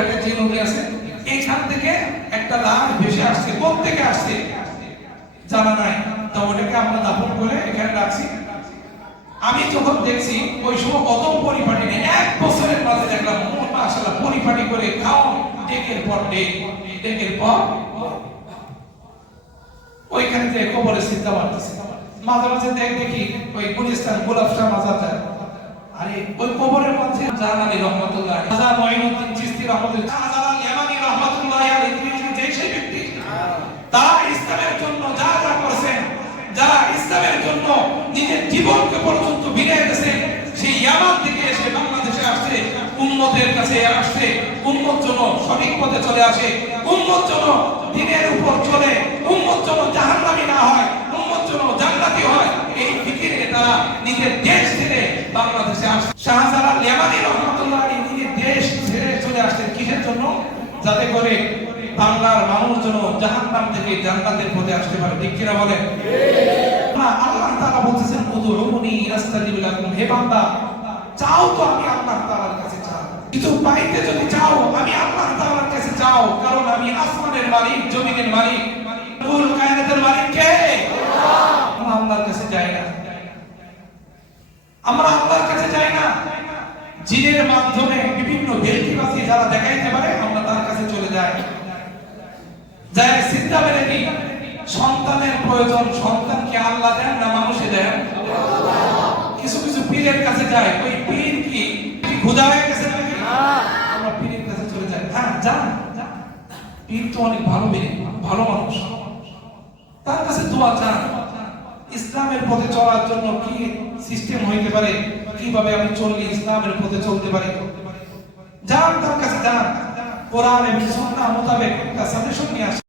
একটা যে নদী আছে এইখান থেকে একটা লাশ ভেসে আসছে, কোথা থেকে আসছে জানা নাই। তো ওটাকে আমরা দাফন করে এখানে রাখছি। আমি যখন দেখছি ওই সময় কত পরিপাটি নেই, 1 বছরের মাঝে দেখলাম মাশাআল্লাহ পরিপাটি করে খাও, ডেকের পর ডেকের পর ওইখানে যে কবরের চিন্তা মারতেছে। মাঝে মাঝে দেখি ওই গুলিস্তান গোলাপ শাহ মাজার যায়, আরে ওই কবরের মধ্যে জালালি রহমাতুল্লাহ, খাজা মঈনুদ্দিন চিশতি রহমাতুল্লাহ, শাহজালাল ইয়ামানি রহমাতুল্লাহ আলাইহি, যে সেই ব্যক্তি তারা ইসলামের জন্য যা যা করেছেন, যারা ইসলামের জন্য নিজের জীবনকে পর্যন্ত বিলিয়ে দিয়েছেন, সেই ইয়ামান থেকে এসে বাংলাদেশে আসছে, উম্মতের কাছে আসছে, উম্মত যেন সঠিক পথে চলে আসে, উম্মত যেন দ্বীনের উপর চলে, উম্মত যেন জাহান্নামী না হয়, উম্মত যেন জান্নাতি হয়, এই ফিকিরে তারা নিজের দেশ ছেড়ে বাংলাদেশে আসছে। শাহজালাল ইয়ামানি রাহমাতুল্লাহ আলাইহি নিজের দেশ ছেড়ে চলে আসছেন কিসের জন্য? যাতে করে বাংলার মানুষ যেন জাহান্নাম থেকে জান্নাতের পথে আসতে পারে। ঠিক কিনা বলেন? আল্লাহ তাআলা বলতেছেন উদউনি আস্তাজিব লাকুম, হে বান্দা চাও তো আমি আল্লাহ তাআলার কাছে চাও, কিছু পাইতে যদি চাও আমি আল্লাহ তাআলার কাছে চাও, কারণ আমি আসমানের মালিক, জমিনের মালিক, কুল কায়নাতের মালিক কে? আল্লাহ। আমরা আল্লাহর কাছে যাই না, আমরা আল্লাহর কাছে যাই না, জিনের মাধ্যমে বিভিন্ন ভেলকিবাজি যারা দেখাইতে পারে আমরা তার কাছে চলে যাই, যাই চিন্তা করে কি সন্তানের প্রয়োজন, সন্তানকে আল্লাহ দেন না মানুষে দেন? কিছু কিছু পীরের কাছে যায়, ওই পীর কি খোদা হয়ে গেছে নাকি? আমরা পীরের কাছে চলে যাই। হ্যাঁ যান, পীর তো অনেক ভালো পীর, ভালো মানুষ, তার কাছে দোয়া চান, ইসলামের পথে চলার জন্য কি সিস্টেম হইতে পারে, কিভাবে আমি চললে ইসলামের পথে চলতে পারি, যান তার কাছে যান, কোরআন এবং সুন্নাহ মোতাবেক একটা সাজেশন নিয়ে আসেন।